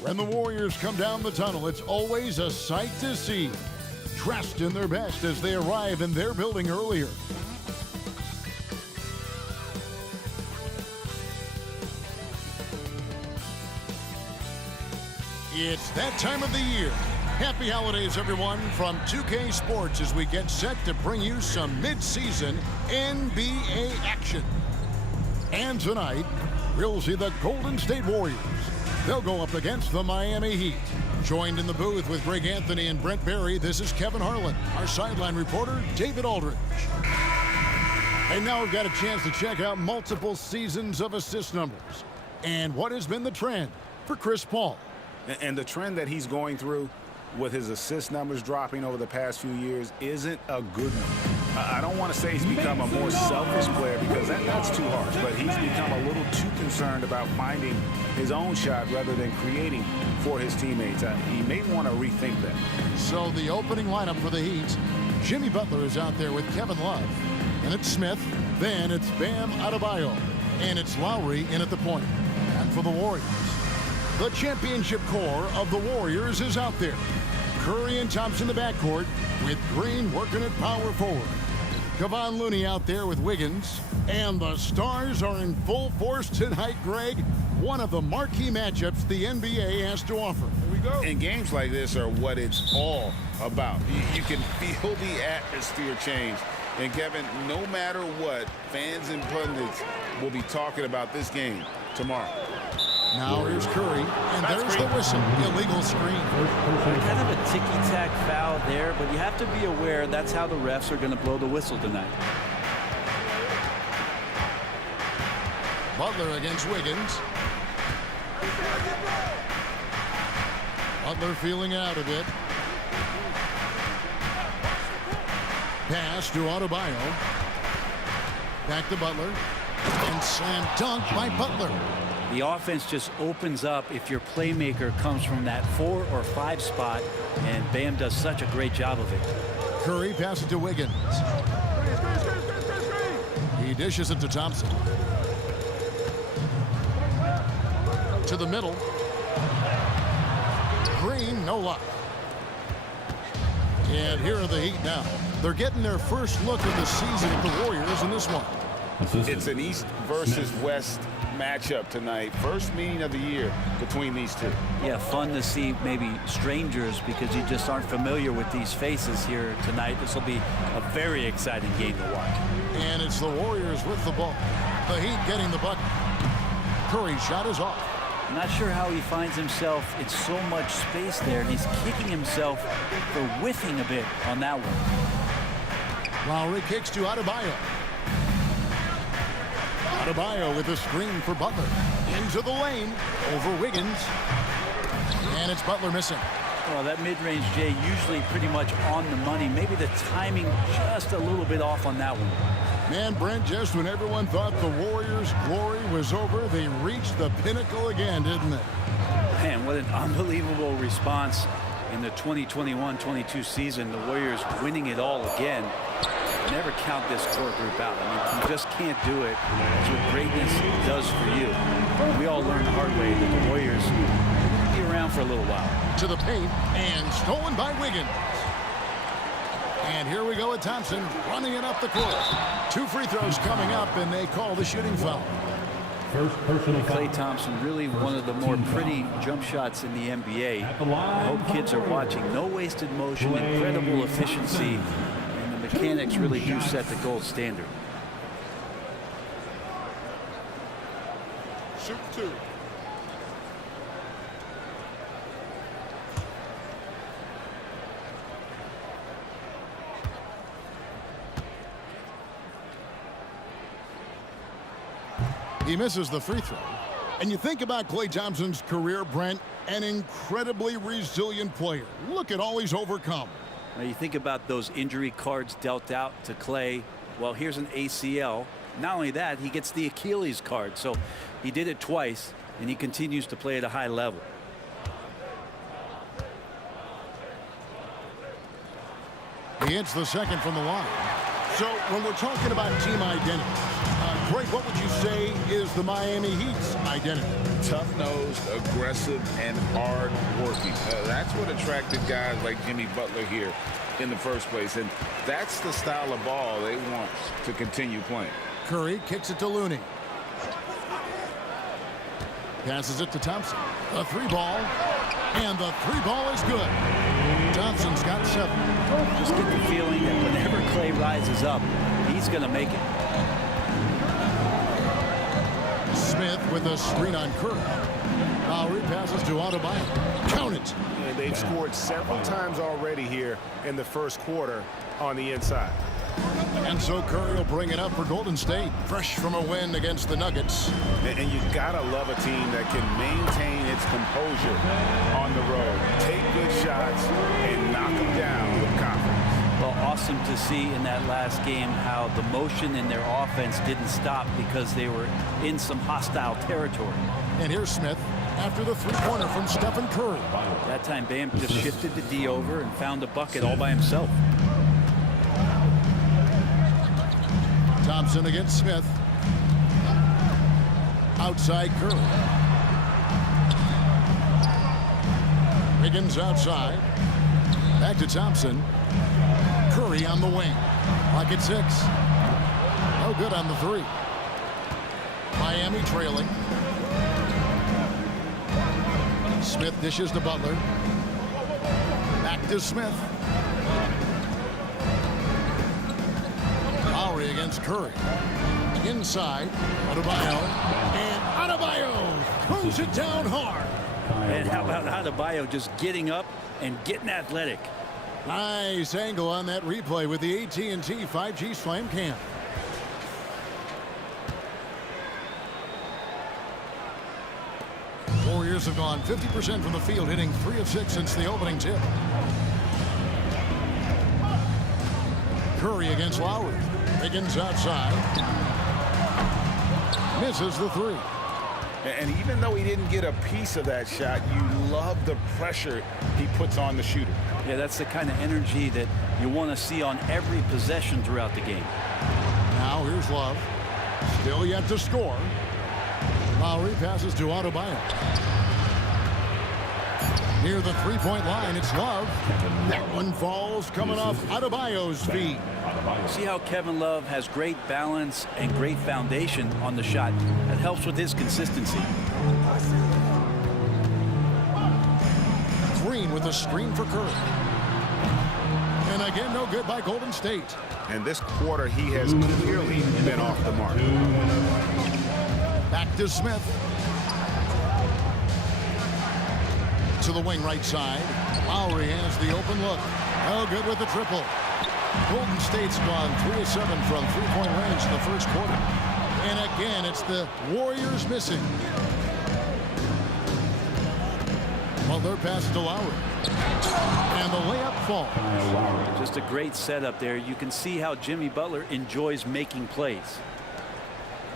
When the Warriors come down the tunnel, it's always a sight to see. Dressed in their best as they arrive in their building earlier. It's that time of the year. Happy holidays, everyone, from 2K Sports as we get set to bring you some mid-season NBA action. And tonight, we'll see the Golden State Warriors. They'll go up against the Miami Heat. Joined in the booth with Greg Anthony and Brent Barry, this is Kevin Harlan. Our sideline reporter, David Aldridge. And now we've got a chance to check out multiple seasons of assist numbers. And what has been the trend for Chris Paul? And the trend that he's going through with his assist numbers dropping over the past few years isn't a good one. I don't want to say he's become a more selfish player because that's too harsh, but he's become a little too concerned about finding his own shot rather than creating for his teammates. He may want to rethink that. So the opening lineup for the Heat, Jimmy Butler is out there with Kevin Love. And it's Smith, then it's Bam Adebayo, and it's Lowry in at the point. And for the Warriors, the championship core of the Warriors is out there. Curry and Thompson in the backcourt with Green working at power forward. Kevon Looney out there with Wiggins. And the stars are in full force tonight, Greg. One of the marquee matchups the NBA has to offer. Here we go. And games like this are what it's all about. You can feel the atmosphere change. And Kevin, no matter what, fans and pundits will be talking about this game tomorrow. Now here's Curry, and there's the whistle. Illegal screen. Kind of a ticky-tack foul there, but you have to be aware that's how the refs are going to blow the whistle tonight. Butler against Wiggins. Butler feeling out a bit. Pass to Adebayo. Back to Butler. And slam dunk by Butler. The offense just opens up if your playmaker comes from that 4 or 5 spot, and Bam does such a great job of it. Curry passes to Wiggins. He dishes it to Thompson. To the middle. Green, no luck. And here are the Heat now. They're getting their first look of the season at the Warriors in this one. It's an East versus West matchup tonight. First meeting of the year between these two. Yeah, fun to see maybe strangers because you just aren't familiar with these faces here tonight. This will be a very exciting game to watch. And it's the Warriors with the ball. The Heat getting the bucket. Curry's shot is off. I'm not sure how he finds himself in so much space there, and he's kicking himself for whiffing a bit on that one. Lowry kicks to Adebayo. Adebayo with a screen for Butler. Into the lane, over Wiggins. And it's Butler missing. Well, that mid-range, Jay, usually pretty much on the money. Maybe the timing just a little bit off on that one. Man, Brent, just when everyone thought the Warriors' glory was over, they reached the pinnacle again, didn't they? Man, what an unbelievable response in the 2021-22 season. The Warriors winning it all again. Never count this core group out. I mean, you just can't do it. That's what greatness does for you. We all learned the hard way that the Warriors will be around for a little while. To the paint, and stolen by Wiggins. And here we go with Thompson running it up the court. 2 free throws coming up, and they call the shooting foul. First personal foul. Klay Thompson, really one of the more pretty jump shots in the NBA. I hope kids are watching. No wasted motion, incredible efficiency. Mechanics really do set the gold standard. Shoot 2. He misses the free throw. And you think about Klay Thompson's career, Brent, an incredibly resilient player. Look at all he's overcome. Now you think about those injury cards dealt out to Klay. Well, here's an ACL. Not only that, he gets the Achilles card. So he did it twice, and he continues to play at a high level. He hits the second from the line. So when we're talking about team identity, Craig, what would you say is the Miami Heat's identity? Tough-nosed, aggressive, and hard-working. That's what attracted guys like Jimmy Butler here in the first place, and that's the style of ball they want to continue playing. Curry kicks it to Looney. Passes it to Thompson. The three ball, and the three ball is good. Thompson's got 7. Just get the feeling that whenever Clay rises up, he's going to make it. Smith with a screen on Curry. Lowry passes to Adebayo. Count it. And they've scored several times already here in the first quarter on the inside. And so Curry will bring it up for Golden State, fresh from a win against the Nuggets. And you gotta love a team that can maintain its composure on the road, take good shots, and knock them down with confidence. Well, awesome to see in that last game how the motion in their offense didn't stop because they were in some hostile territory. And here's Smith after the three-pointer from Stephen Curry. That time Bam just shifted the D over and found a bucket all by himself. Thompson against Smith. Outside Curry. Wiggins outside. Back to Thompson. Curry on the wing. Pocket 6. No good on the 3. Miami trailing. Smith dishes to Butler. Back to Smith. Lowry against Curry. Inside. Adebayo. And Adebayo throws it down hard. And how about Adebayo just getting up and getting athletic? Nice angle on that replay with the AT&T 5G Slam Cam. Warriors have gone 50% from the field, hitting 3 of 6 since the opening tip. Curry against Lowry. Wiggins outside. Misses the 3. And even though he didn't get a piece of that shot, you love the pressure he puts on the shooter. Yeah, that's the kind of energy that you want to see on every possession throughout the game. Now here's Love. Still yet to score. Lowry passes to Adebayo. Near the three-point line, it's Love. That one falls coming off Adebayo's feet. See how Kevin Love has great balance and great foundation on the shot. That helps with his consistency. Green with a screen for Curry. And again, no good by Golden State. And this quarter, he has clearly been off the mark. Back to Smith. To the wing right side. Lowry has the open look. No good with the triple. Golden State's gone 3 of 7 from three-point range in the first quarter. And again, it's the Warriors missing. Well, their pass to Lowry. And the layup falls. Just a great setup there. You can see how Jimmy Butler enjoys making plays.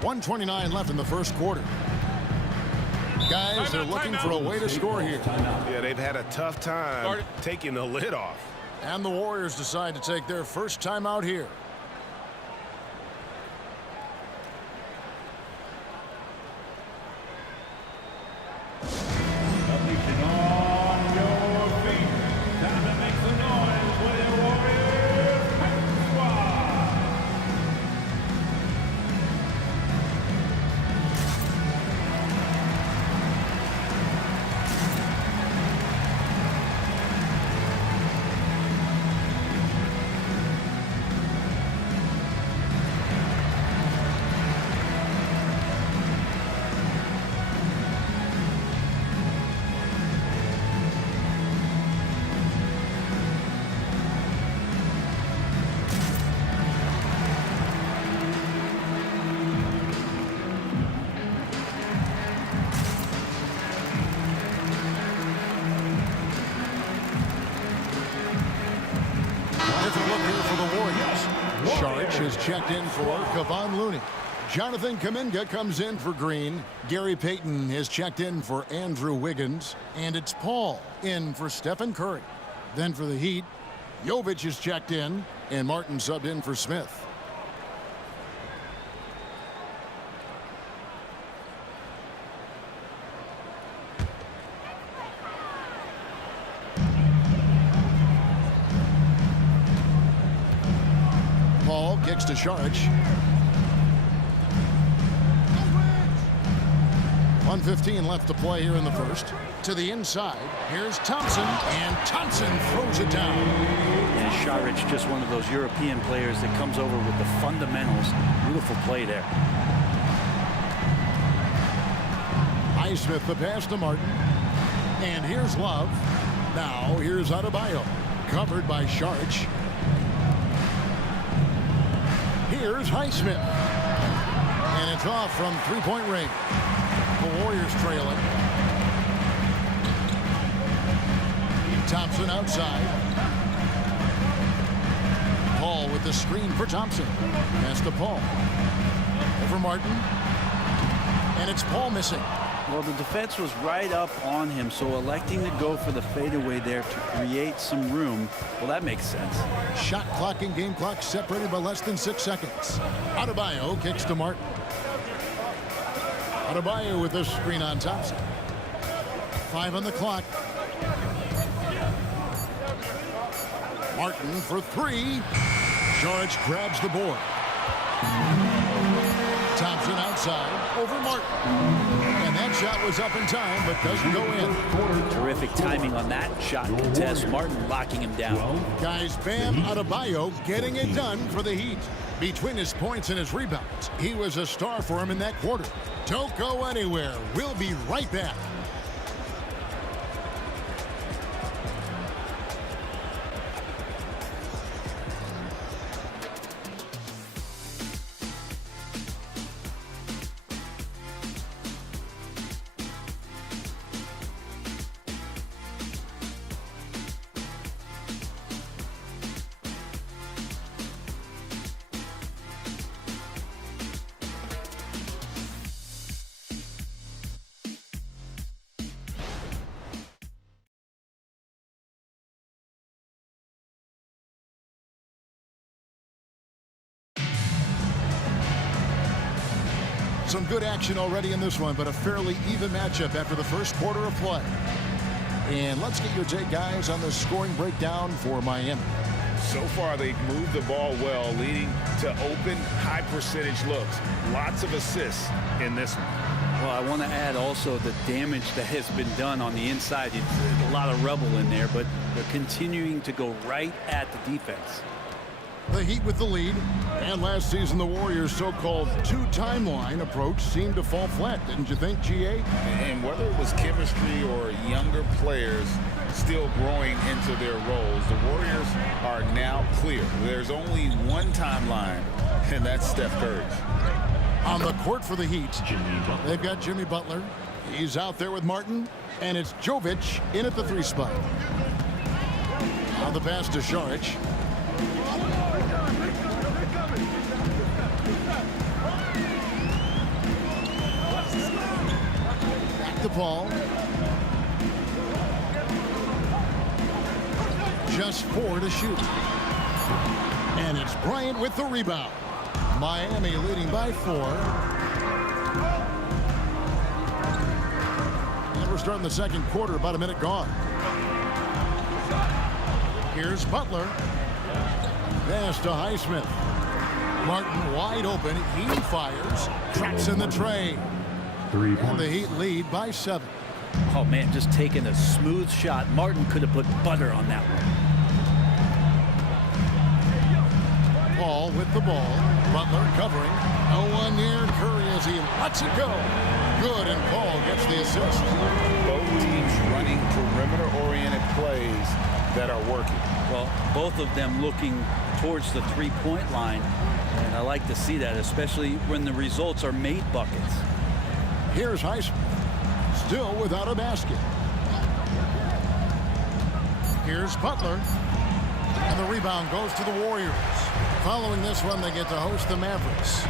1:29 left in the first quarter. Guys are looking for a way to score here. Yeah, they've had a tough time taking the lid off. And the Warriors decide to take their first time out here. Is checked in for Kevon Looney. Jonathan Kuminga comes in for Green. Gary Payton is checked in for Andrew Wiggins. And it's Paul in for Stephen Curry. Then for the Heat, Jovic is checked in, and Martin subbed in for Smith. Paul kicks to Saric. 1:15 left to play here in the first. To the inside. Here's Thompson, and Thompson throws it down. And Saric, just one of those European players that comes over with the fundamentals. Beautiful play there. Highsmith the pass to Martin. And here's Love. Now here's Adebayo. Covered by Saric. Here's Highsmith. And it's off from three-point range. The Warriors trailing. Thompson outside. Paul with the screen for Thompson. Pass to Paul. Over Martin. And it's Paul missing. Well, the defense was right up on him, so electing to go for the fadeaway there to create some room, well, that makes sense. Shot clock and game clock separated by less than 6 seconds. Adebayo kicks to Martin. Adebayo with this screen on Thompson. 5 on the clock. Martin for 3. Saric grabs the board. Thompson outside over Martin. And that shot was up in time, but doesn't go in. Terrific timing on that shot contest. Martin locking him down. Guys, Bam Adebayo getting it done for the Heat. Between his points and his rebounds, he was a star for him in that quarter. Don't go anywhere. We'll be right back. Some good action already in this one, but a fairly even matchup after the first quarter of play. And let's get your take, guys, on the scoring breakdown for Miami. So far, they've moved the ball well, leading to open, high-percentage looks. Lots of assists in this one. Well, I want to add also the damage that has been done on the inside. It's a lot of rubble in there, but they're continuing to go right at the defense. The Heat with the lead. And last season, the Warriors' so-called two-timeline approach seemed to fall flat, didn't you think, GA? And whether it was chemistry or younger players still growing into their roles, the Warriors are now clear. There's only one timeline, and that's Steph Curry. On the court for the Heat, they've got Jimmy Butler. He's out there with Martin, and it's Jovic in at the 3 spot. On the pass to Saric. Back to Paul. Just 4 to shoot. And it's Bryant with the rebound. Miami leading by 4. And we're starting the second quarter, about a minute gone. Here's Butler. Pass to Highsmith. Martin wide open. He fires. Traps in the tray. 3 And points. the Heat lead by 7. Oh, man, just taking a smooth shot. Martin could have put butter on that one. Paul with the ball. Butler covering. No one near Curry as he lets it go. Good, and Paul gets the assist. Both teams running perimeter-oriented plays that are working. Well, both of them looking towards the three-point line. And I like to see that, especially when the results are made buckets. Here's Highsmith. Still without a basket. Here's Butler. And the rebound goes to the Warriors. Following this one, they get to host the Mavericks.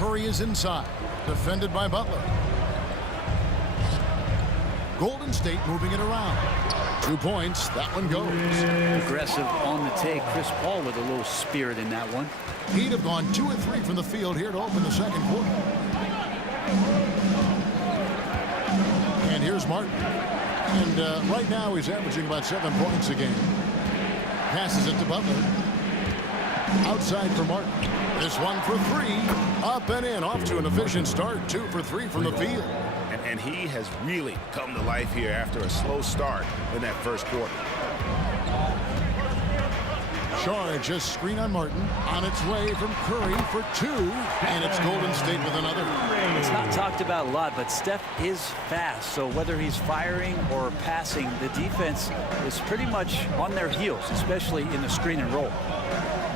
Curry is inside. Defended by Butler. Golden State moving it around. 2 points. That one goes. Aggressive on the take. Chris Paul with a little spirit in that one. Heat have gone 2 of 3 from the field here to open the second quarter. And here's Martin. And right now he's averaging about 7 points a game. passes it to Butler. Outside for Martin. This one for three. Up and in. Off to an efficient start. 2 for 3 from the field. And he has really come to life here after a slow start in that first quarter. Charge a screen on Martin. On its way from Curry for 2. And it's Golden State with another. It's not talked about a lot, but Steph is fast. So whether he's firing or passing, the defense is pretty much on their heels, especially in the screen and roll.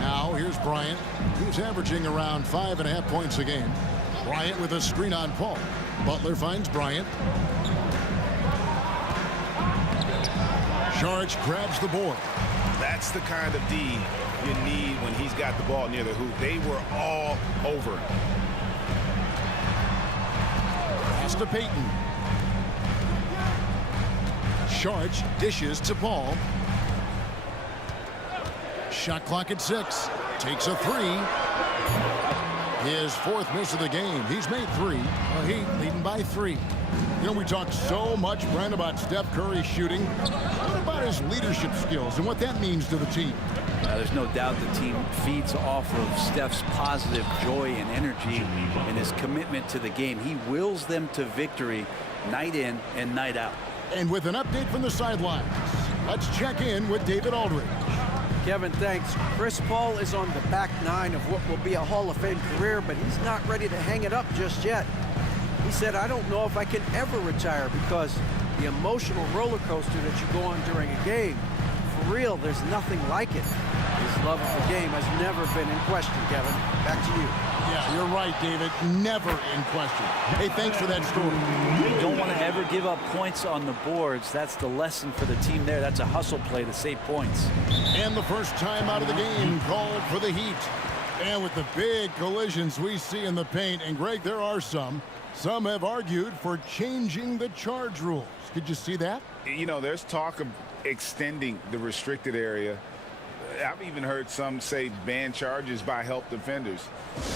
Now here's Bryant, who's averaging around 5.5 points a game. Bryant with a screen on Paul. Butler finds Bryant. Saric grabs the board. That's the kind of D you need when he's got the ball near the hoop. They were all over him. Pass to Payton. Saric dishes to Paul. Shot clock at 6. Takes a 3. His 4th miss of the game. He's made 3. Heat leading by 3. You know, we talk so much, Brent, about Steph Curry shooting. What about his leadership skills and what that means to the team? There's no doubt the team feeds off of Steph's positive joy and energy and his commitment to the game. He wills them to victory night in and night out. And with an update from the sidelines, let's check in with David Aldridge. Kevin, thanks. Chris Paul is on the back 9 of what will be a Hall of Fame career, but he's not ready to hang it up just yet. He said, I don't know if I can ever retire because the emotional roller coaster that you go on during a game, for real, there's nothing like it. His love of the game has never been in question, Kevin. Back to you. Yeah, you're right, David. Never in question. Hey, thanks for that story. You don't want to ever give up points on the boards. That's the lesson for the team there. That's a hustle play to save points. And the first time out of the game called for the Heat. And with the big collisions we see in the paint, and Greg, there are some have argued for changing the charge rules. Could you see that? You know, there's talk of extending the restricted area. I've even heard some say ban charges by help defenders.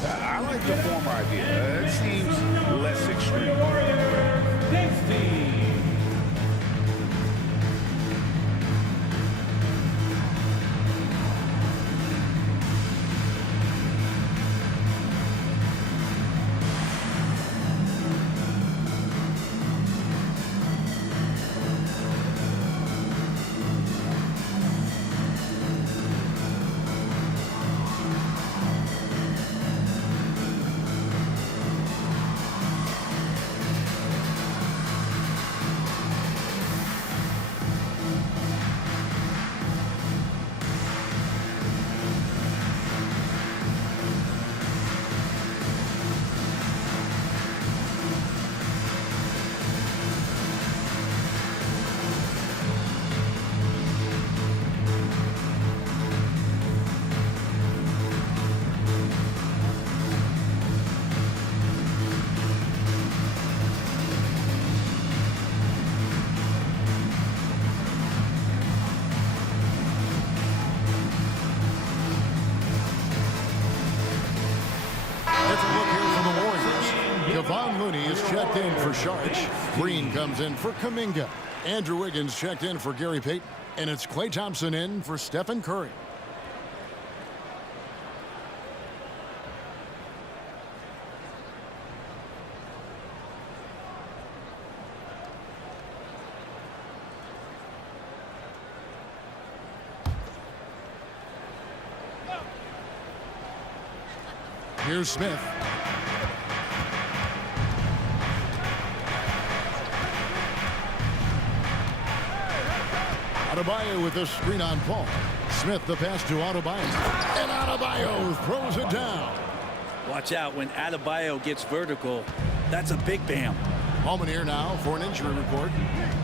I like the former idea. It seems less extreme. Kevon Looney is checked in for Saric. Green comes in for Kuminga. Andrew Wiggins checked in for Gary Payton. And it's Klay Thompson in for Stephen Curry. Here's Smith. Adebayo with the screen on Paul. Smith the pass to Adebayo. And Adebayo throws it down. Watch out when Adebayo gets vertical. That's a big bam. Moment here now for an injury report.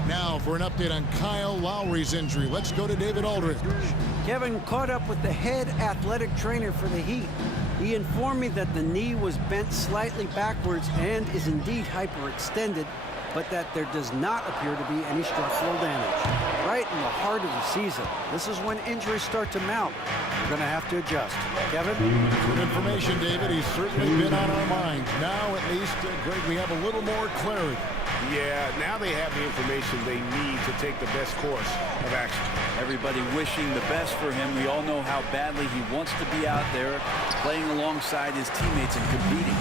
Now for an update on Kyle Lowry's injury. Let's go to David Aldridge. Kevin caught up with the head athletic trainer for the Heat. He informed me that the knee was bent slightly backwards and is indeed hyperextended. but that there does not appear to be any structural damage. Right in the heart of the season, this is when injuries start to mount. We're going to have to adjust. Kevin? Good information, David. He's certainly been on our minds. Now, at least, Greg, we have a little more clarity. Yeah, now they have the information they need to take the best course of action. Everybody wishing the best for him. We all know how badly he wants to be out there playing alongside his teammates and competing.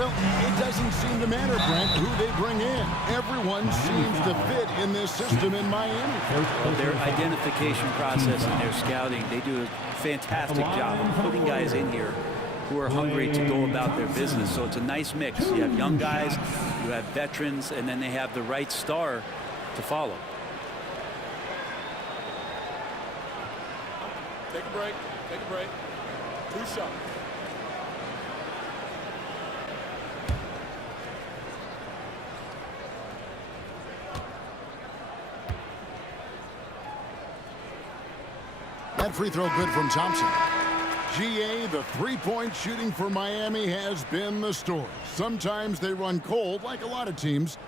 Well, it doesn't seem to matter, Brent, who they bring in. Everyone seems to fit in this system in Miami. Well, their identification process and their scouting, they do a fantastic job of putting guys in here who are hungry to go about their business. So it's a nice mix. You have young guys, you have veterans, and then they have the right star to follow. Take a break. Take a break. 2 shots. That free throw good from Thompson. GA, the three-point shooting for Miami has been the story. Sometimes they run cold like a lot of teams.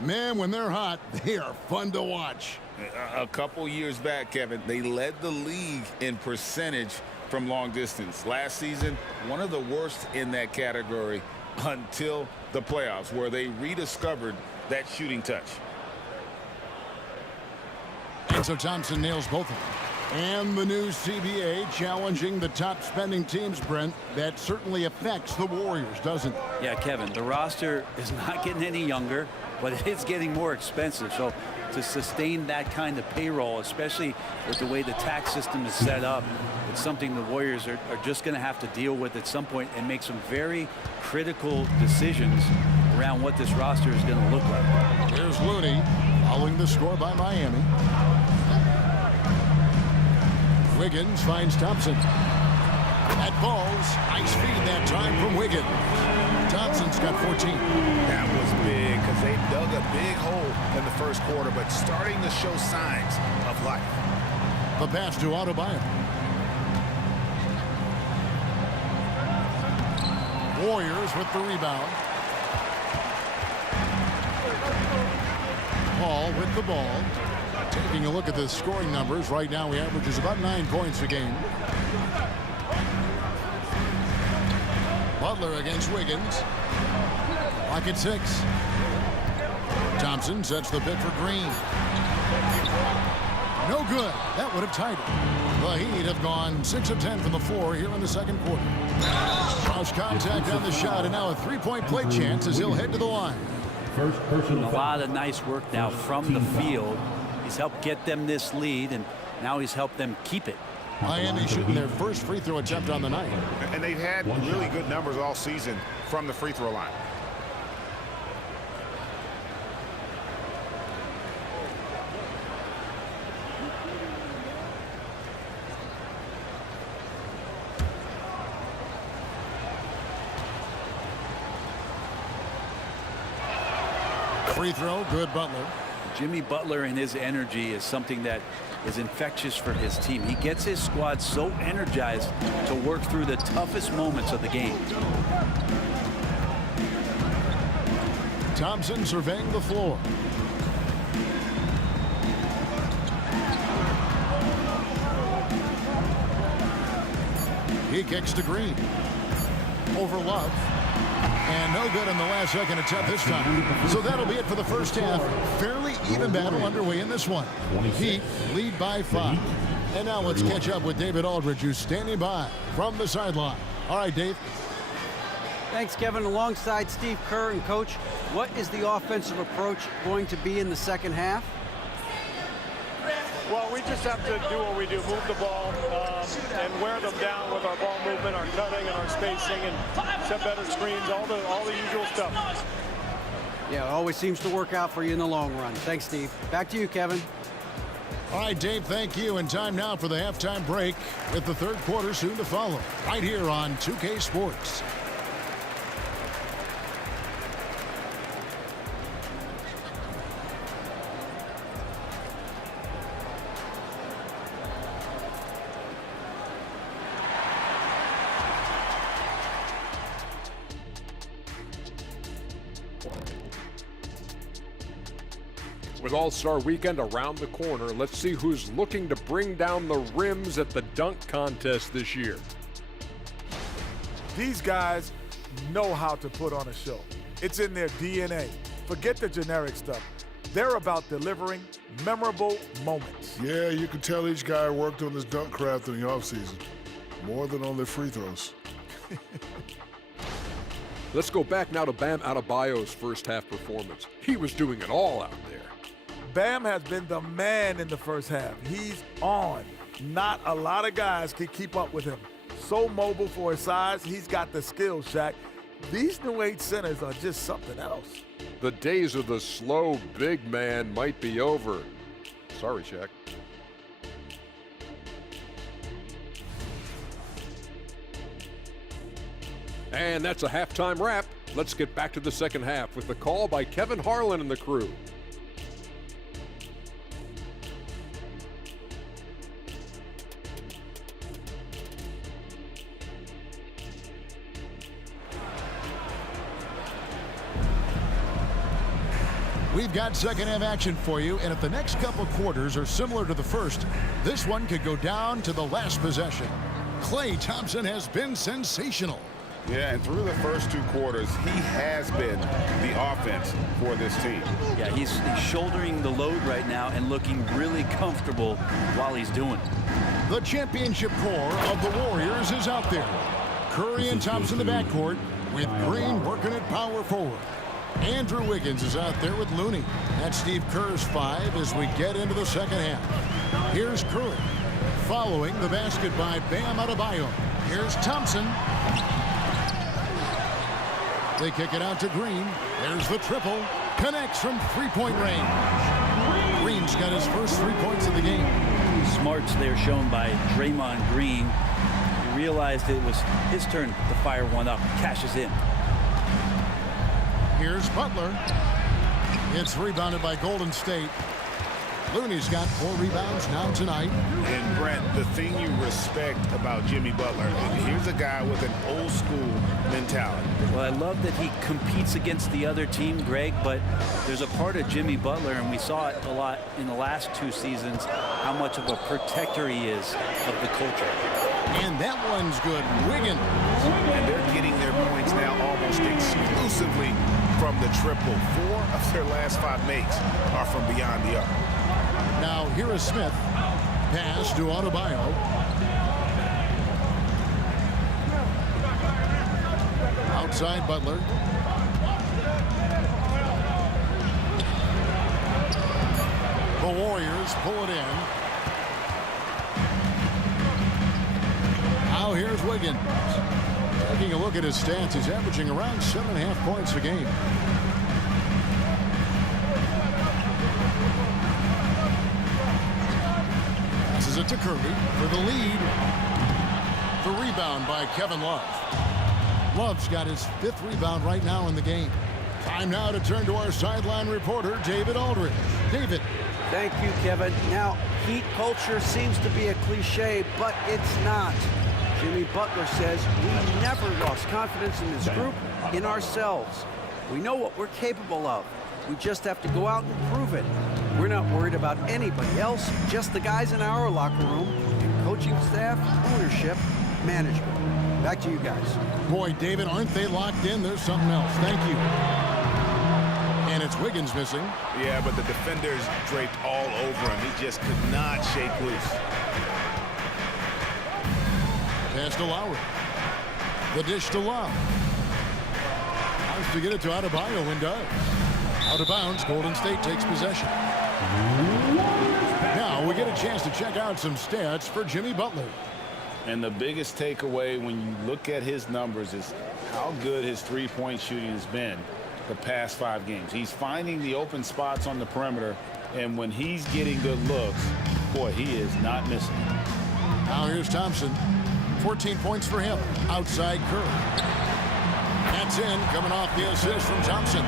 Man, when they're hot, they are fun to watch. A couple years back, Kevin, they led the league in percentage from long distance. Last season, one of the worst in that category until the playoffs, where they rediscovered that shooting touch. And so Thompson nails both of them. And the new CBA challenging the top spending teams, Brent. That certainly affects the Warriors, doesn't it? Yeah, Kevin, the roster is not getting any younger, but it is getting more expensive. So to sustain that kind of payroll, especially with the way the tax system is set up, it's something the Warriors are just going to have to deal with at some point and make some very critical decisions around what this roster is going to look like. Here's Looney following the score by Miami. Wiggins finds Thompson. That falls. Nice feed that time from Wiggins. Thompson's got 14. That was big because they dug a big hole in the first quarter, but starting to show signs of life. The pass to Adebayo. Warriors with the rebound. Paul with the ball. Taking a look at the scoring numbers, right now he averages about 9 points a game. Butler against Wiggins. Lock at 6. Thompson sets the pick for Green. No good. That would have tied it. The Heat have gone 6 of 10 from the floor here in the second quarter. Cross contact on the shot, and now a three-point play chance as he'll head to the line. First personal A lot of nice work now from the field. He's helped get them this lead, and now he's helped them keep it. Miami shooting their first free throw attempt on the night. And they've had really good numbers all season from the free throw line. Free throw, good Butler. Jimmy Butler and his energy is something that is infectious for his team. He gets his squad so energized to work through the toughest moments of the game. Thompson surveying the floor. He kicks to Green. Over Love. And no good in the last second attempt this time. So that'll be it for the first half. Fairly even battle underway in this one. Heat lead by 5. And now let's catch up with David Aldridge, who's standing by from the sideline. All right, Dave. Thanks, Kevin. Alongside Steve Kerr and Coach, what is the offensive approach going to be in the second half? Well, we just have to do what we do, move the ball and wear them down with our ball movement, our cutting, and our spacing, and set better screens, all the usual stuff. Yeah, it always seems to work out for you in the long run. Thanks, Steve. Back to you, Kevin. All right, Dave, thank you. And time now for the halftime break with the third quarter soon to follow right here on 2K Sports. With All-Star Weekend around the corner, let's see who's looking to bring down the rims at the dunk contest this year. These guys know how to put on a show. It's in their DNA. Forget the generic stuff. They're about delivering memorable moments. Yeah, you can tell each guy worked on his dunk craft in the offseason. More than on their free throws. Let's go back now to Bam Adebayo's first half performance. He was doing it all out there. Bam has been the man in the first half. He's on. Not a lot of guys can keep up with him. So mobile for his size. He's got the skills, Shaq. These New Age centers are just something else. The days of the slow big man might be over. Sorry, Shaq. And that's a halftime wrap. Let's get back to the second half with the call by Kevin Harlan and the crew. We've got second half action for you, and if the next couple quarters are similar to the first, this one could go down to the last possession. Klay Thompson has been sensational. Yeah, and through the first 2 quarters, he has been the offense for this team. Yeah, he's shouldering the load right now and looking really comfortable while he's doing it. The championship core of the Warriors is out there. Curry and Thompson in the backcourt, with Green working at power forward. Andrew Wiggins is out there with Looney. That's Steve Kerr's 5 as we get into the second half. Here's Curry, following the basket by Bam Adebayo. Here's Thompson. They kick it out to Green. There's the triple. Connects from three-point range. Green's got his first 3 points of the game. Smarts there shown by Draymond Green. He realized it was his turn to fire one up. Cashes in. Here's Butler. It's rebounded by Golden State. Looney's got 4 rebounds now tonight. And Brent, the thing you respect about Jimmy Butler, here's a guy with an old school mentality. Well, I love that he competes against the other team, Greg, but there's a part of Jimmy Butler, and we saw it a lot in the last 2 seasons, how much of a protector he is of the culture. And that one's good. Wiggins. And they're getting their points now almost exclusively from the triple. 4 of their last 5 makes are from beyond the arc. Now here is Smith. Pass to Adebayo. Outside Butler. The Warriors pull it in. Now here's Wiggins. Taking a look at his stats, he's averaging around 7.5 points a game. Passes it to Curry for the lead. The rebound by Kevin Love. Love's got his 5th rebound right now in the game. Time now to turn to our sideline reporter, David Aldridge. David. Thank you, Kevin. Now, Heat culture seems to be a cliche, but it's not. Jimmy Butler says we never lost confidence in this group, in ourselves. We know what we're capable of. We just have to go out and prove it. We're not worried about anybody else, just the guys in our locker room, and coaching staff, ownership, management. Back to you guys. Boy, David, aren't they locked in? There's something else. Thank you. And it's Wiggins missing. Yeah, but the defenders draped all over him. He just could not shake loose. Pass to Lowry. The dish to Love. Tries to get it to Adebayo and does. Out of bounds, Golden State takes possession. Now we get a chance to check out some stats for Jimmy Butler. And the biggest takeaway when you look at his numbers is how good his three-point shooting has been the past 5 games. He's finding the open spots on the perimeter, and when he's getting good looks, boy, he is not missing. Now here's Thompson. 14 points for him. Outside Curry. That's in, coming off the assist from Thompson.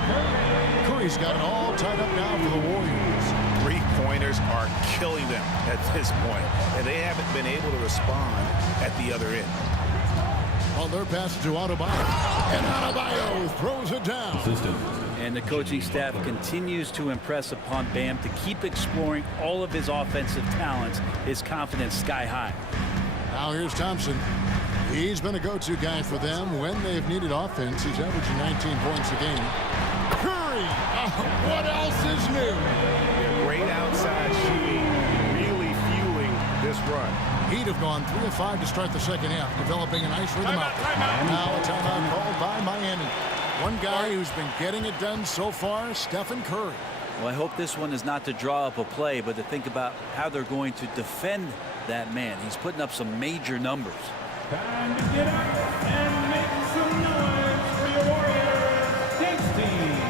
Curry's got it all tied up now for the Warriors. 3-pointers are killing them at this point, and they haven't been able to respond at the other end. Butler passes to Adebayo. And Adebayo throws it down. And the coaching staff continues to impress upon Bam to keep exploring all of his offensive talents, his confidence sky high. Now here's Thompson. He's been a go-to guy for them when they've needed offense. He's averaging 19 points a game. Curry! What else is new? Great outside shooting, really fueling this run. He'd have gone 3 of 5 to start the second half, developing a nice rhythm out there. Now a timeout called by Miami. One guy who's been getting it done so far, Stephen Curry. Well, I hope this one is not to draw up a play, but to think about how they're going to defend that man. He's putting up some major numbers. Time to get up and make some noise for your Warriors. Dance team.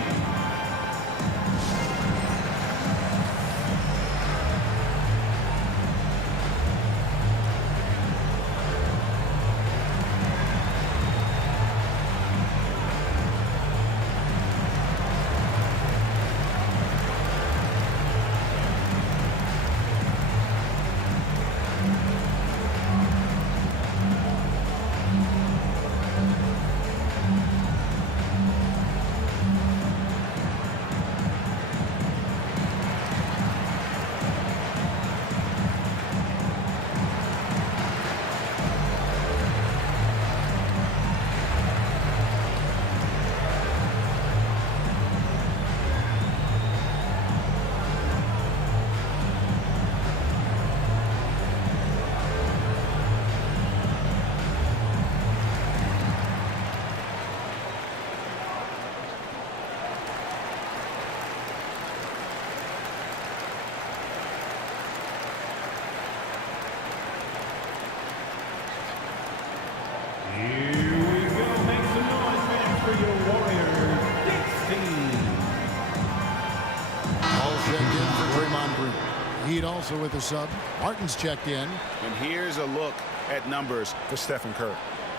Heat also with the sub. Martin's checked in. And here's a look at numbers for Stephen Curry.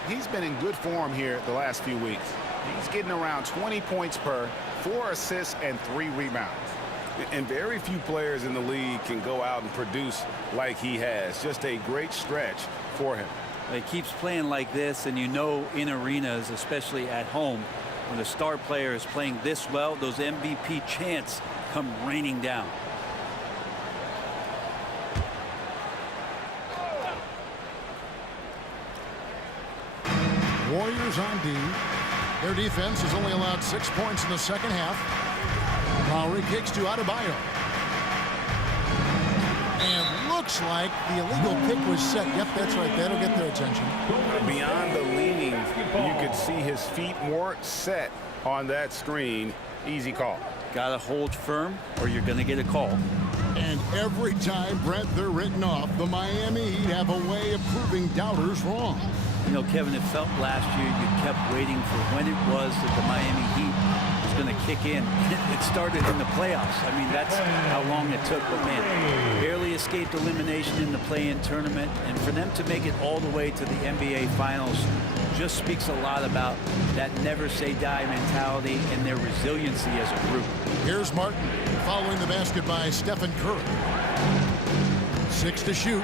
He's been in good form here the last few weeks. He's getting around 20 points per, 4 assists, and 3 rebounds. And very few players in the league can go out and produce like he has. Just a great stretch for him. He keeps playing like this, and you know in arenas, especially at home, when the star player is playing this well, those MVP chants come raining down. Warriors on D. Their defense has only allowed 6 points in the second half. Lowry kicks to Adebayo. And looks like the illegal pick was set. Yep, that's right. That'll get their attention. Beyond the leaning, you could see his feet weren't set on that screen. Easy call. Gotta hold firm or you're gonna get a call. And every time, Brent, they're written off. The Miami Heat have a way of proving doubters wrong. You know, Kevin, it felt last year you kept waiting for when it was that the Miami Heat was going to kick in. It started in the playoffs. I mean, that's how long it took. But, man, barely escaped elimination in the play-in tournament. And for them to make it all the way to the NBA Finals just speaks a lot about that never-say-die mentality and their resiliency as a group. Here's Martin following the basket by Stephen Curry. 6 to shoot.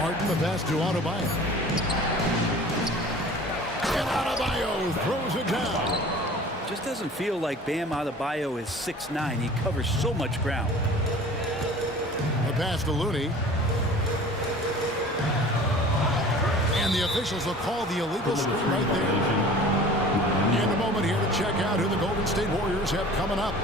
Martin the pass to Adebayo. And Adebayo throws it down. Just doesn't feel like Bam Adebayo is 6'9". He covers so much ground. The pass to Looney. And the officials will call the illegal screen right there. In a moment here to check out who the Golden State Warriors have coming up.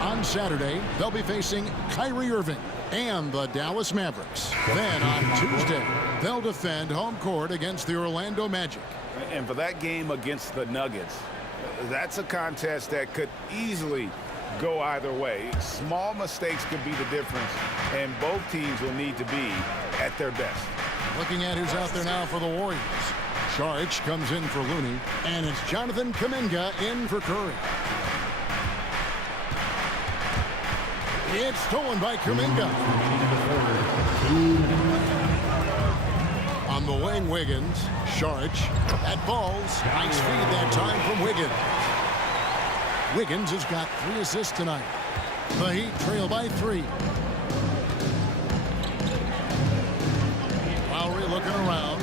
On Saturday, they'll be facing Kyrie Irving and the Dallas Mavericks. Then on Tuesday, they'll defend home court against the Orlando Magic. And for that game against the Nuggets, that's a contest that could easily go either way. Small mistakes could be the difference, and both teams will need to be at their best. Looking at who's out there now for the Warriors. Saric comes in for Looney, and it's Jonathan Kuminga in for Curry. It's stolen by Kuminga. On the wing, Wiggins. Saric. That falls. Nice feed that time from Wiggins. Wiggins has got 3 assists tonight. The Heat trail by 3. Lowry looking around.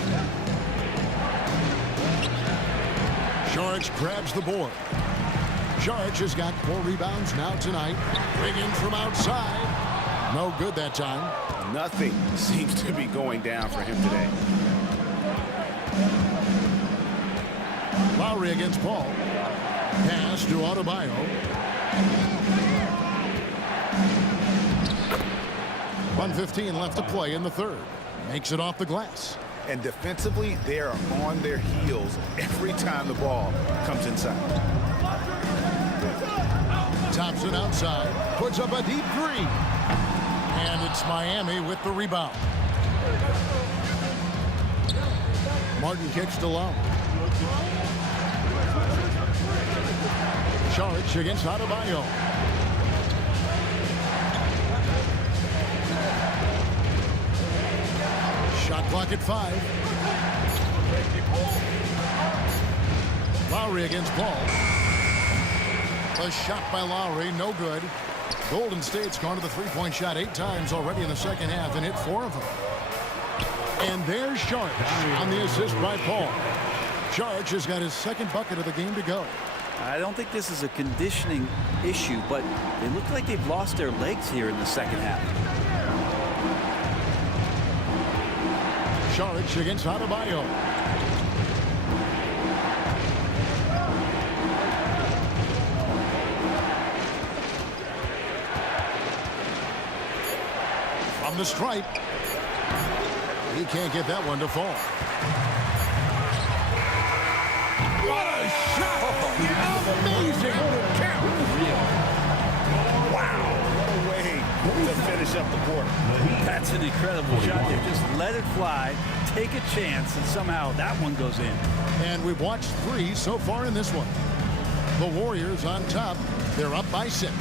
Saric grabs the board. Saric has got 4 rebounds now tonight. Bring in from outside. No good that time. Nothing seems to be going down for him today. Lowry against Paul. Pass to Adebayo. .115 left to play in the third. Makes it off the glass. And defensively, they are on their heels every time the ball comes inside. Thompson outside. Puts up a deep three. And it's Miami with the rebound. Martin kicks to Lowry. Saric against Adebayo. Shot clock at 5. Lowry against Paul. A shot by Lowry, no good. Golden State's gone to the three-point shot 8 times already in the second half and hit 4 of them. And there's Saric on the assist by Paul. Saric has got his second bucket of the game to go. I don't think this is a conditioning issue, but they look like they've lost their legs here in the second half. Saric against Adebayo. From the stripe. He can't get that one to fall. What a shot! Amazing! Wow, what a way to finish up the quarter. That's an incredible shot. They just let it fly, take a chance, and somehow that one goes in. And we've watched 3 so far in this one. The Warriors on top. They're up by 6.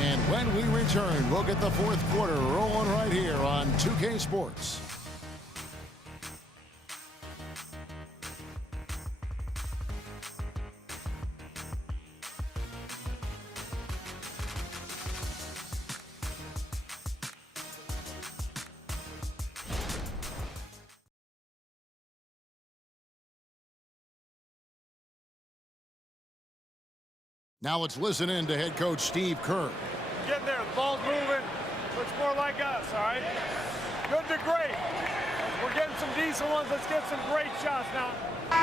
And when we return, we'll get the fourth quarter rolling right here on 2K Sports. Now let's listen in to head coach Steve Kerr. Get there, the ball's moving. Looks more like us, all right? Good to great. We're getting some decent ones. Let's get some great shots now.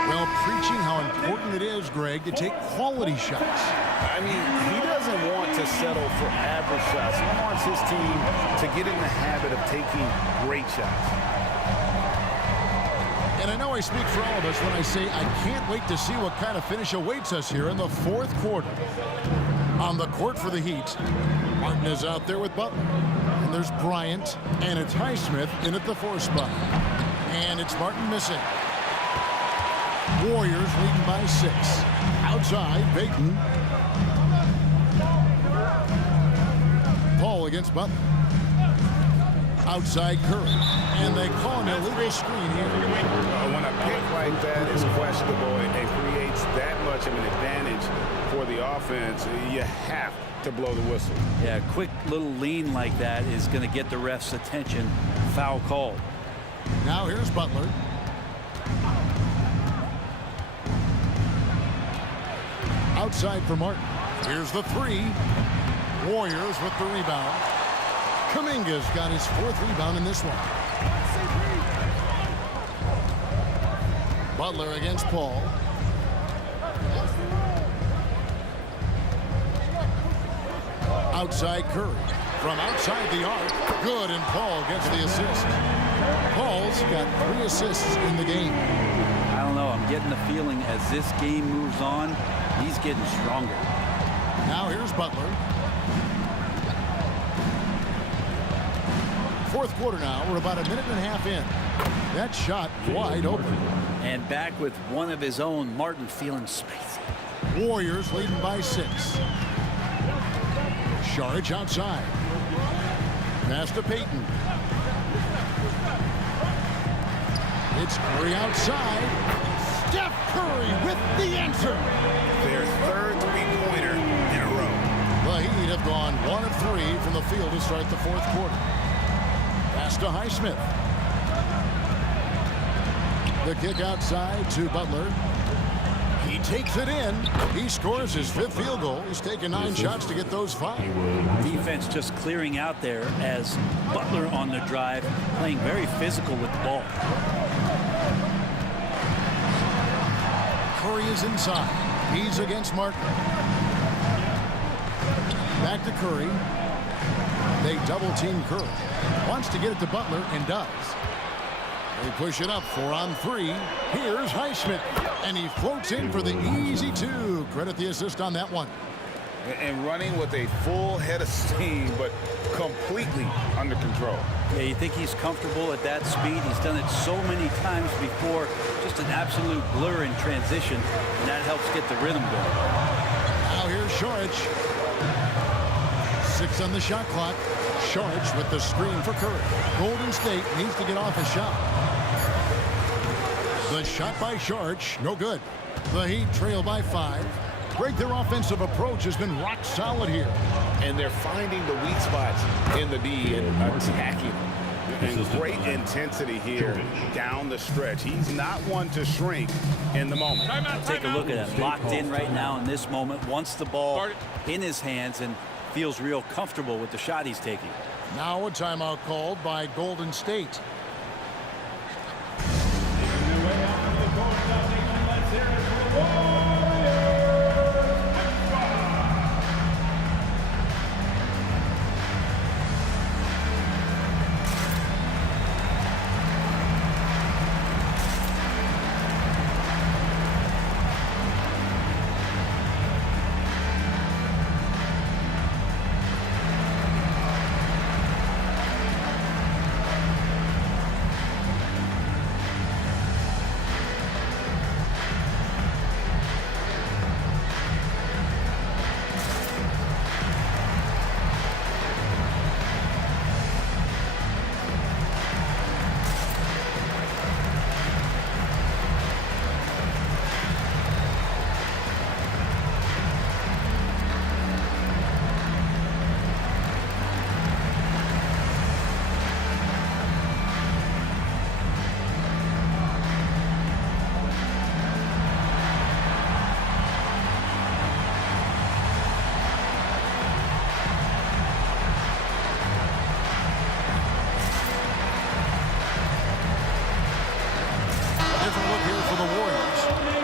Well, preaching how important it is, Greg, to take quality shots. I mean, he doesn't want to settle for average shots. He wants his team to get in the habit of taking great shots. And I know I speak for all of us when I say I can't wait to see what kind of finish awaits us here in the fourth quarter. On the court for the Heat, Martin is out there with Butler. And there's Bryant, and it's Highsmith in at the 4 spot. And it's Martin missing. Warriors leading by 6. Outside, Payton. Paul against Butler. Outside Curry. And they call an illegal screen here. When a pick like that is questionable and creates that much of an advantage for the offense, you have to blow the whistle. Yeah, a quick little lean like that is going to get the ref's attention. Foul called. Now here's Butler. Outside for Martin. Here's the 3. Warriors with the rebound. Kuminga's got his 4th rebound in this one. Butler against Paul. Outside Curry. From outside the arc. Good, and Paul gets the assist. Paul's got 3 assists in the game. I don't know. I'm getting the feeling as this game moves on, he's getting stronger. Now here's Butler. Fourth quarter now. We're about a minute and a half in. That shot wide open. And back with one of his own, Martin feeling spicy. Warriors leading by 6. Saric outside. Pass to Payton. It's Curry outside. Steph Curry with the answer. Their 3rd three-pointer in a row. The Heat have gone 1 of 3 from the field to start the fourth quarter. Pass to Highsmith. The kick outside to Butler. Heat takes it in. He scores his 5th field goal. He's taken 9 shots to get those 5. Defense just clearing out there as Butler on the drive, playing very physical with the ball. Curry is inside. He's against Martin. Back to Curry. They double-team Curry. Wants to get it to Butler and does. They push it up 4-on-3. Here's Highsmith. And he floats in for the easy 2. Credit the assist on that one. And running with a full head of steam, but completely under control. Yeah, you think he's comfortable at that speed. He's done it so many times before. Just an absolute blur in transition, and that helps get the rhythm going. Now here's Šorić. 6 on the shot clock. Šorić with the screen for Curry. Golden State needs to get off a shot. The shot by Šorić, no good. The Heat trail by 5. Great, their offensive approach has been rock solid here. And they're finding the weak spots in the D and attacking. And great intensity here down the stretch. He's not one to shrink in the moment. Take a look at him. Locked in right now in this moment. Wants the ball in his hands and feels real comfortable with the shot he's taking. Now a timeout called by Golden State.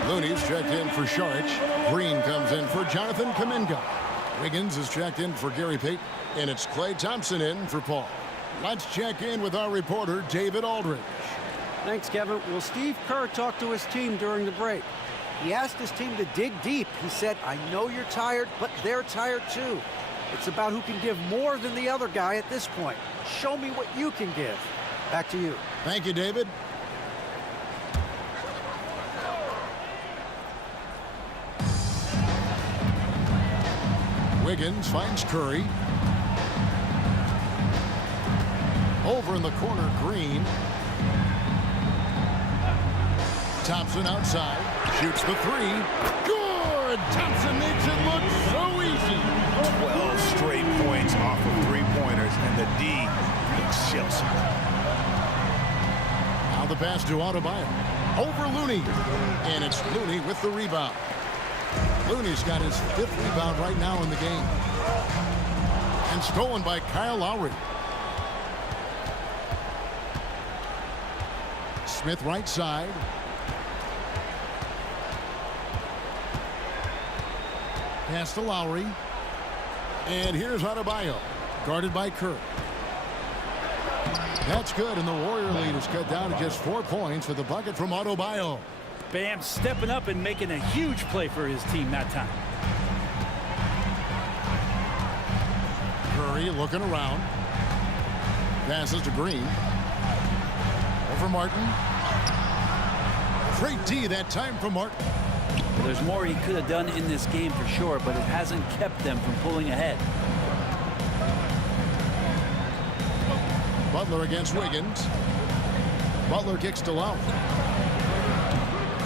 Looney's checked in for Šorić. Green comes in for Jonathan Kuminga. Wiggins is checked in for Gary Payton. And it's Klay Thompson in for Paul. Let's check in with our reporter, David Aldridge. Thanks, Kevin. Well, Steve Kerr talked to his team during the break. He asked his team to dig deep. He said, I know you're tired, but they're tired too. It's about who can give more than the other guy at this point. Show me what you can give. Back to you. Thank you, David. Wiggins finds Curry. Over in the corner, Green. Thompson outside. Shoots the 3. Good! Thompson makes it look so easy. 12 straight points off of 3-pointers, and the D looks Chelsea. Now the pass to Adebayo. Over Looney. And it's Looney with the rebound. Looney's got his 5th rebound right now in the game. And stolen by Kyle Lowry. Smith right side. Pass to Lowry. And here's Adebayo. Guarded by Kerr. That's good, and the Warrior lead is cut down to just 4 points with a bucket from Adebayo. Bam stepping up and making a huge play for his team that time. Curry looking around. Passes to Green. Over Martin. Great D that time from Martin. Well, there's more he could have done in this game for sure, but it hasn't kept them from pulling ahead. Butler against Wiggins. Butler kicks to Lowry.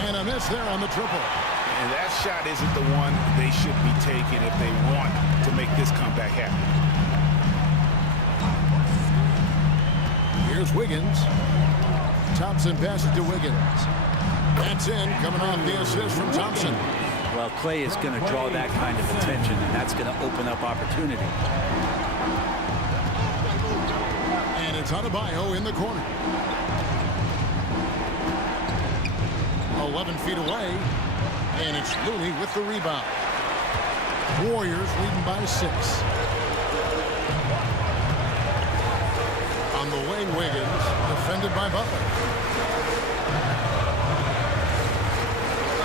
And a miss there on the triple. And that shot isn't the one they should be taking if they want to make this comeback happen. Here's Wiggins. Thompson passes to Wiggins. That's in, coming off the assist from Thompson. Well, Clay is going to draw that kind of attention, and that's going to open up opportunity. And it's Adebayo in the corner. 11 feet away, and it's Looney with the rebound. Warriors leading by 6. On the wing, Wiggins, defended by Butler.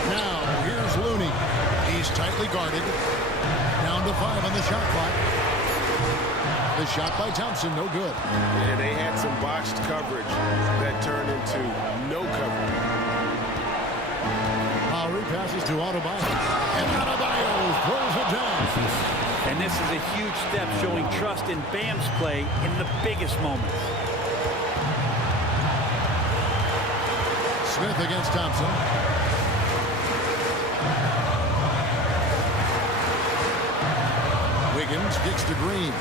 Now, here's Looney. He's tightly guarded. Down to 5 on the shot clock. The shot by Thompson, no good. Yeah, they had some botched coverage that turned into no coverage. Lowry passes to Adebayo. And Adebayo throws it down. And this is a huge step showing trust in Bam's play in the biggest moments. Smith against Thompson. Wiggins gets to Green.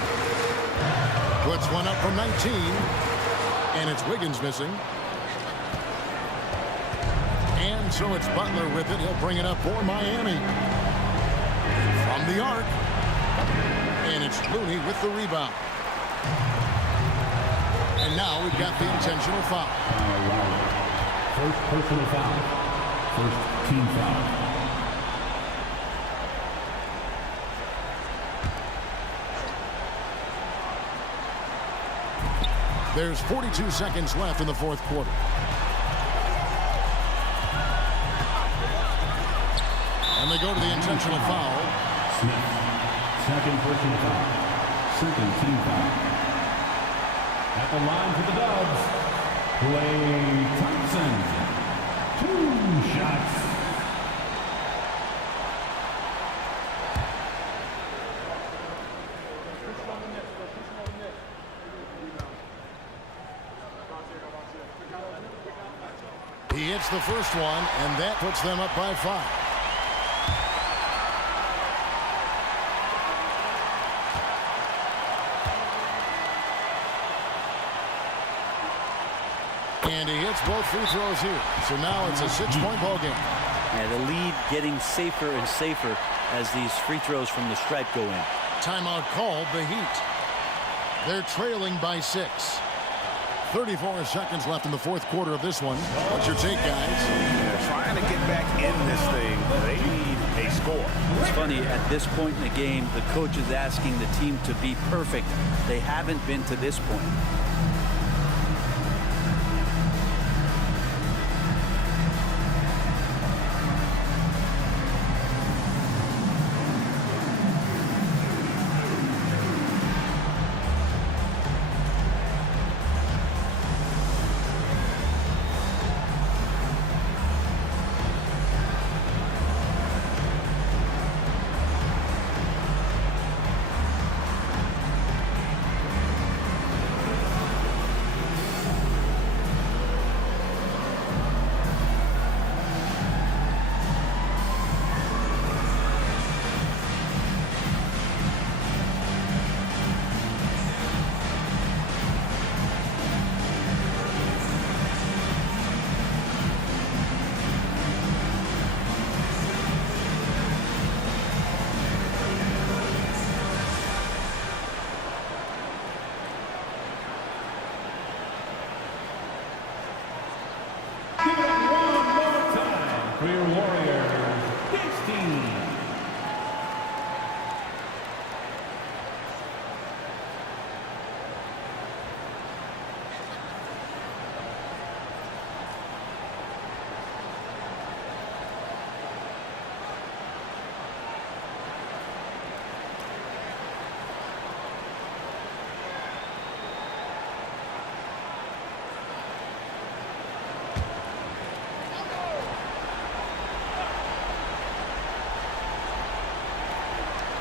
Puts one up from 19. And it's Wiggins missing. And so it's Butler with it. He'll bring it up for Miami. From the arc. And it's Looney with the rebound. And now we've got the intentional foul. First personal foul. First team foul. There's 42 seconds left in the fourth quarter. And they go to the intentional foul. Smith. Second personal foul. Second team foul. At the line for the Dubs, Klay Thompson. 2 shots. He hits the first one, and that puts them up by 5. And he hits both free throws here. So now it's a 6-point ball game. And the lead getting safer and safer as these free throws from the stripe go in. Timeout called, the Heat. They're trailing by 6. 34 seconds left in the fourth quarter of this one. What's your take, guys? They're trying to get back in this thing. They need a score. It's funny, at this point in the game, the coach is asking the team to be perfect. They haven't been to this point.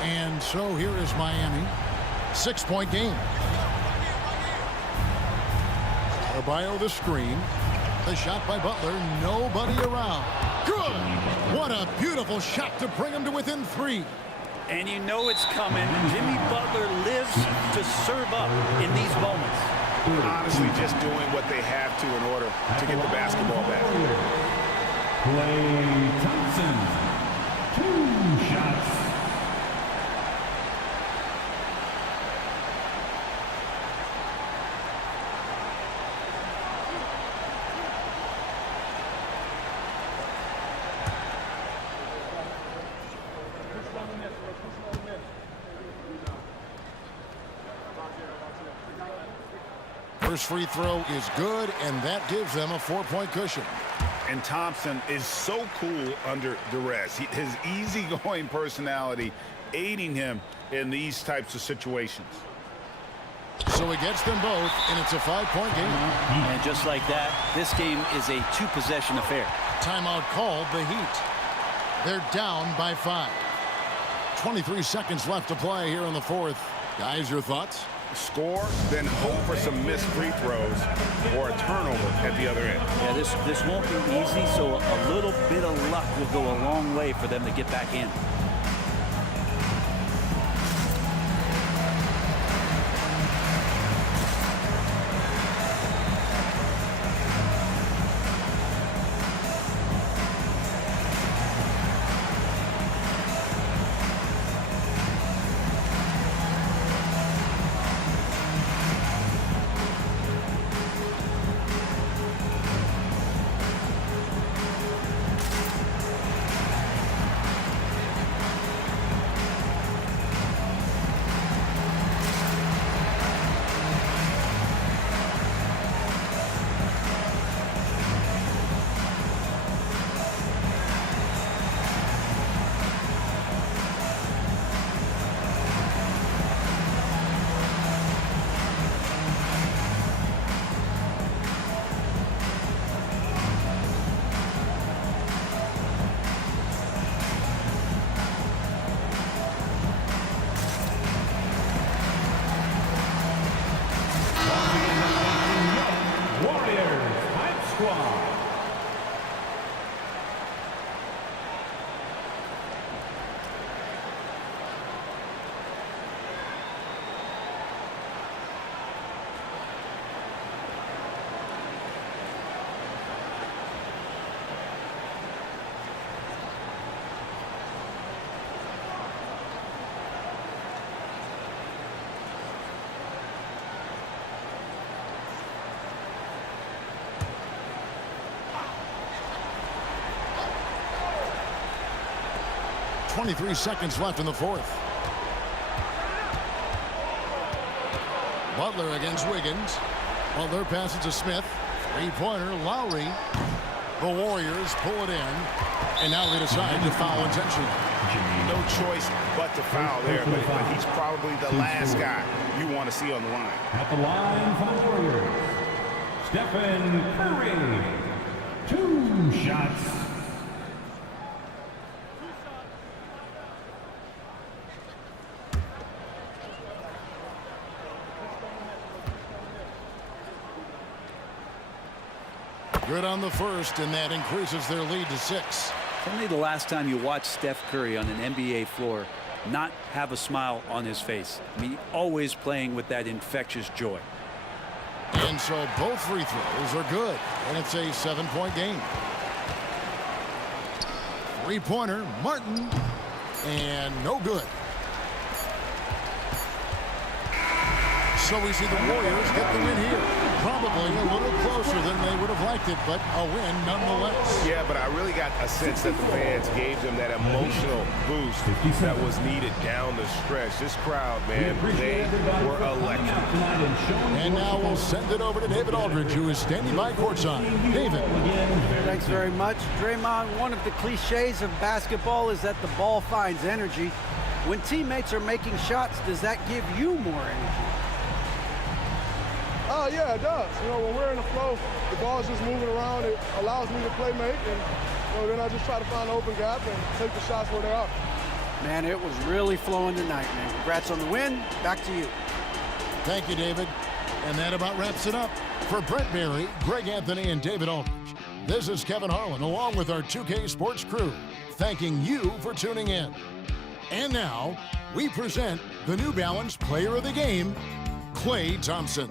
And so here is Miami. 6-point game. Adebayo the screen. The shot by Butler. Nobody around. Good. What a beautiful shot to bring him to within 3. And you know it's coming. Jimmy Butler lives to serve up in these moments. Honestly, just doing what they have to in order to get the basketball back. Klay Thompson. 2 shots. First free throw is good, and that gives them a 4-point cushion. And Thompson is so cool under duress. His easygoing personality aiding him in these types of situations. So he gets them both, and it's a 5-point game. And just like that, this game is a 2-possession affair. Timeout called the Heat. They're down by 5. 23 seconds left to play here in the fourth. Guys, your thoughts? Score, then hope for some missed free throws or a turnover at the other end. Yeah, this won't be easy, so a little bit of luck will go a long way for them to get back in. .23 seconds left in the fourth. Butler against Wiggins. Butler passes to Smith. Three-pointer, Lowry. The Warriors pull it in. And now they decide to foul intentionally. No choice but to foul there, but he's probably the last guy you want to see on the line. At the line for the Warriors, Stephen Curry. 2 shots. Good on the first, and that increases their lead to 6. It's only the last time you watch Steph Curry on an NBA floor not have a smile on his face. I mean, always playing with that infectious joy. And so both free throws are good, and it's a 7-point game. Three-pointer, Martin, and no good. So we see the Warriors get the win here. Probably a little closer than they would have liked it, but a win nonetheless. Yeah, but I really got a sense that the fans gave them that emotional boost that was needed down the stretch. This crowd, man, they were electric. And now we'll send it over to David Aldridge, who is standing by courtside. David. Thanks very much. Draymond, one of the cliches of basketball is that the ball finds energy. When teammates are making shots, does that give you more energy? Yeah, it does. You know, when we're in the flow, the ball's just moving around. It allows me to play make, and then I just try to find an open gap and take the shots where they are. Man, it was really flowing tonight, man. Congrats on the win. Back to you. Thank you, David. And that about wraps it up. For Brent Barry, Greg Anthony, and David Aldridge, this is Kevin Harlan, along with our 2K Sports crew, thanking you for tuning in. And now, we present the New Balance Player of the Game, Klay Thompson.